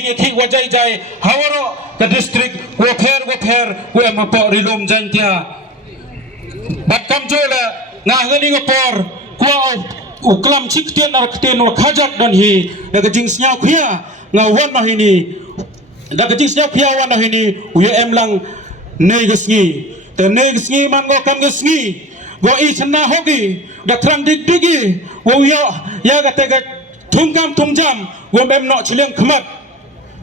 jing ki wajai jai hawaro ke district wo pher wo em po rilum jantia bat kam jola ngah ngani ngapor ko uklam chikten arkten wa khajak dan hi daga jing snya khia ngawan ma hini daga jing snya khia wan hini u em lang nei gsngi te nei gsngi man go kam gsngi go I chna hogi da thrang dik digi wo yo ya ga te ga thungam thumjam wo mem no chileng khmat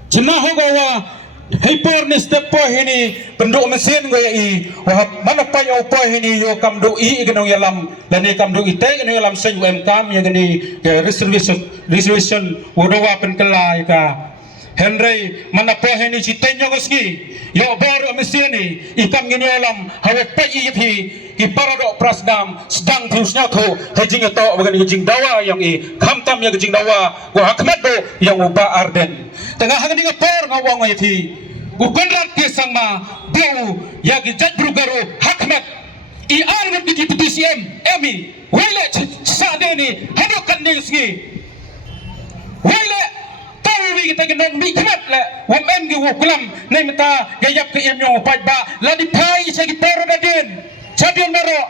chna hogo wa hei por ni step po hini penduk mesin go I wa mana pa yo po hini yo kam do I gno yalam lani kam do ite gno yalam sen em kam ya gni reservation wo do wa pen kelai ka Henry mana po hini chitenyo gosgi yo bor mesin ni ikam gni yalam hawe pa I phi I parado prasdam sedang terusnya ko hejing to bagan hejing dawa yang I khamtam yang hejing dawa wa hakmat do yang uba arden tengah hang ding por ngawang ai thi gu konrat ke sangma beu ya gi jaj brugaro hakmat I argan di PTCM emi wele sade ni hado kan ni ski wele tawi kita genong mi khat le wam em gi wo kulam nei mata gayap ke em yo pai ba la di pai se gi por da den chadion maro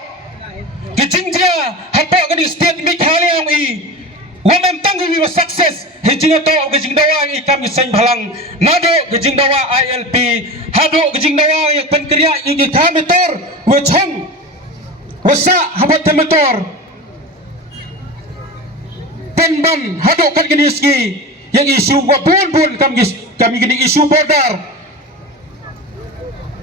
gi jingja hapa ga di state mi khale ang I wamem tanggu we success hejing to gejing dawa I kam sen bhalang nado gejing dawa ILP hado gejing dawa yang penkriya I kam motor we chong wasa habat motor penban hado kan gini ski yang isu wa bun kami gini isu border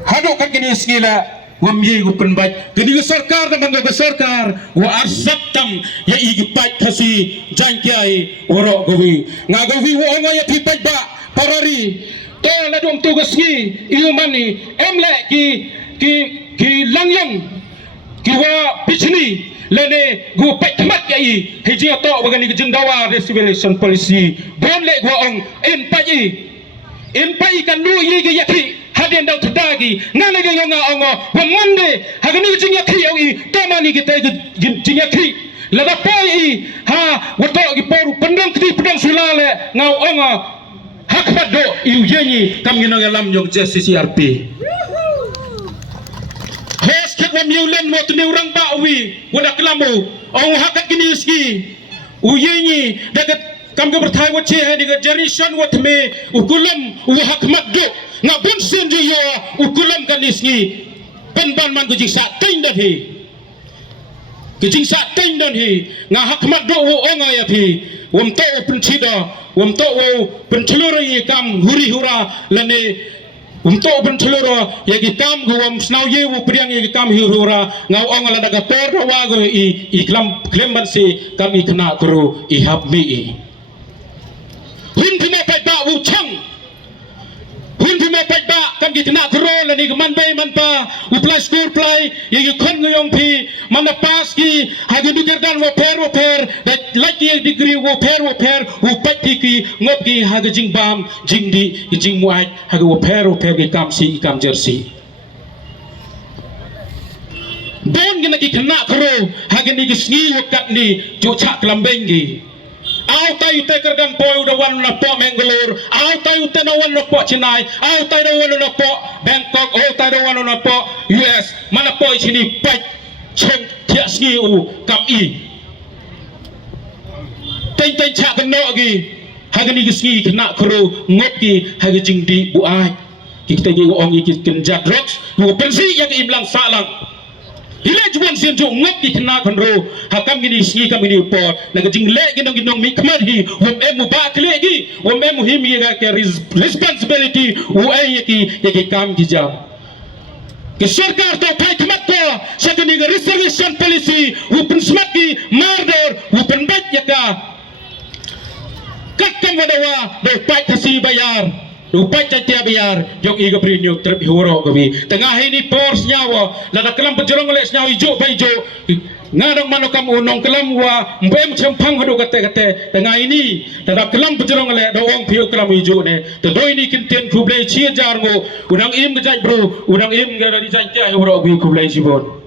hado kan gini ski la wamye go penbat gini sarkar dan bangga sarkar wa arsaptam ya igipat khasi jangkiai oro gowi ngagowi wo ngoya pipat ba parari to la dom tu gasngi iumani emle ki langyang ki wa pichni lene go patmat ya I heji to bagani jingdawa reservation policy bon le go ong en pai kan lu yi ge yakhi hadien dau tadagi ngale ge nga ongo wamande hagani jing yakhi au I tomani ge te jing yakhi lada pai ha wato gi poru pendang kri pedang sulale ngau ongo hakmat do iu yenyi kam ngino ngalam nyok CCRP hos ke wam yulen mo tne urang ba wi wada kelamu ong hakat gini ski u yenyi dagat kam ga berthai wa che ha diga generation wa thme ukulam u hakmat do nga bun sen ju yo ukulam kan isngi penban man ku jingsa tein dan hi ku jingsa tein dan hi nga hakmat do wo onga ya phi wam to pen chida wam to wo pen chloro yi kam huri hura lane wam to pen chloro ya gi kam gu wam snau ye wo priang ye kam hura nga onga la daga tor wa go I klem ban se kam I khna kro I hab mi hun phime pai ba wu chang hun phime pai ba kam gi khna kro la ni man bai man pa u play school play ye gi khon ngong phi man pass ki ha gi du gerdan wo pher that like ye degree wo pher u pai ki ngop ki ha gi jing bam jing di jing muai ha gi wo pher gi kam si kam jersey don gi na gi khna kro ha gi ni gi sngi wo kat ni jo cha klambeng gi au tai te kerdan poi udah wan na po Mangalore au tai te no wan na po Chennai au tai no wan na po Bangkok au tai no wan na po US mana po sini pai cheng tia sni u kam I tai cha kan no gi hagani gi sni kena kro ngop gi hagi jing di bu ai ki te gi ong gi ken jat rocks bu pensi yang imlang salang hile juan sian jo ngop ki khna khanro hakam gini sni kam gini por na jing le ginong mi khmar hi wom em ba kle gi wom em hi mi ga ke responsibility u ai ki kam ki jam ki sarkar to pai khmat ko sakani ga reservation policy u pen smat ki mardor u pen bat ya ka kat kam wadawa do pai khasi bayar Upai cacia biar jok iga prinyuk terp huro kami tengah ini pors nyawa lada kelam penjerong oleh nyawa ijo baijo ngadang manukam unong kelam wa mbem cempang hadu kate tengah ini lada kelam penjerong oleh doang piu kelam ijo ne tedo ini kinten kublai cia jargo udang im gejai bro udang im gara di cacia huro kami kublai sibon